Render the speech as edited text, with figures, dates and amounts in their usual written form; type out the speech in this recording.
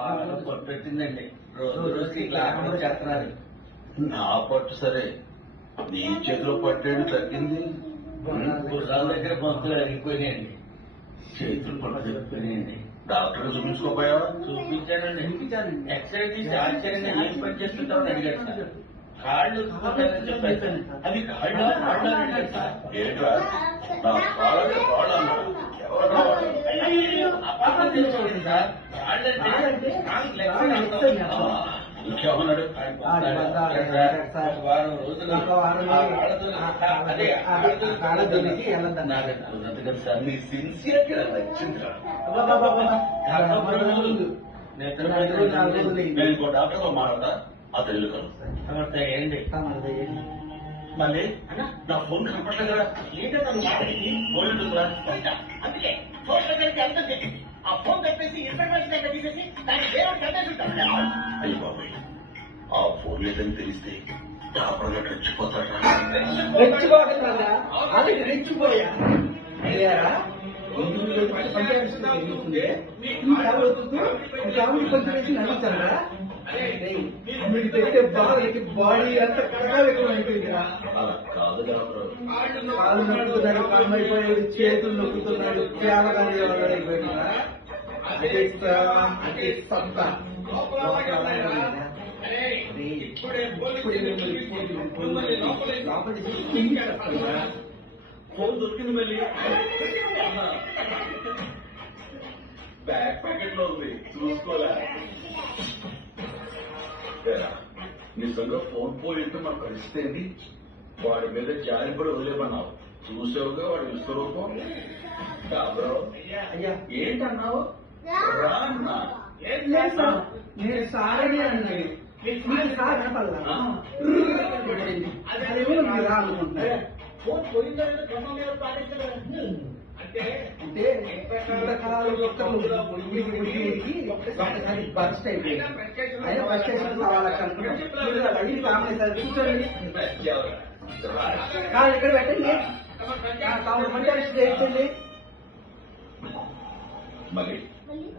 బాగా పట్టొచ్చిందండి. రోజు రోజుకి లాభం చేస్తున్నారు. నా పట్టు సరే, నీ చేతిలో పట్టేది తగ్గింది. గుర్రాల దగ్గర బంతులు అరిగిపోయినాయండి. చేతులు పట్టు చెప్పిపోయినాయండి. డాక్టర్ చూపించుకోపోయావా? చూపించానండి. ఎక్స్రే తీసి ఆశ్చర్యంగా ఏం పని చేస్తుంటామని అడిగారు సార్. కాళ్ళు చూపించాలని చెప్పాను. అవి కాళ్ళు కాళ్ళు అని అడిగారు సార్. ఏంట్రా నా కాళ్ళకి కాళ్ళు అన్నాడు. ఎవరన్నా వాడు? అపార్థం చేసుకోండి సార్. కాళ్ళంటే స్ట్రాంగ్ లెగ్ అంటాం. ఇంకేమన్నాడు? వారం రోజులు అదే ఉన్నది కదా సార్. నీ సిన్సియర్ గా నచ్చిందిరా. నేను ఇంకో డాక్టర్ తో మాట్లాడతా, అతను ఇల్లు కలు ఏంటి మళ్ళీ నా ఫోన్ కనపడలేదు కదా. ఏంటో పోయింటుందిరా. అందుకే సోషల్ మీడియా అంతా చెప్పింది. ఆ ఫోన్ కట్టేసి ఇన్ఫర్మేషన్ అంతా తీసేసి దాన్ని వేరే కట్టేసి అయ్యి బాబాయ్, ఆ ఫోన్ లేదని తెలిస్తే డాక్టర్గా రెచ్చిపోతాడా? రెచ్చిపోయా మీకు తెచ్చే బాధలకి బాడీ అంతా కలగలేకపోయిందిరా. అలా కాదు డాక్టర్. కాళ్ళు నొక్కుతున్నాడు, కళ్ళు అయిపోయాడు, చేతులు నొక్కుతున్నాడు, కేవలం అయిపోయిందా? అంటే సంత ఫోన్ దొరికింది మళ్ళీ. బ్యాక్ ప్యాకెట్ లో ఉంది, చూసుకోలే. నిజంగా ఫోన్ పోయింటే మాకు కలిస్తేంది. వాడి మీద జారిపడి వదిలేమన్నావు. చూసావుగా వాడి విశ్వరూపం. అయ్యా ఏంటన్నావు? రా అన్నా. నేను సారని అన్నాను. మీకు సార్ వినపడలా? అదేమో మీరు రా అనుకుంటా. ఫోన్ పోయిందో క్రమం మీద పాటించలేదు. అంటే ఇంతకాలం ఒక్కసారి బస్ట్ అయిపోయింది. అయినా బస్ స్టేషన్ 1,00,000 ఫ్యామిలీ సార్ కూర్చోండి. కాదు ఇక్కడ పెట్టండి. 1,000 మంది అరెస్ట్ చేయించండి. మరి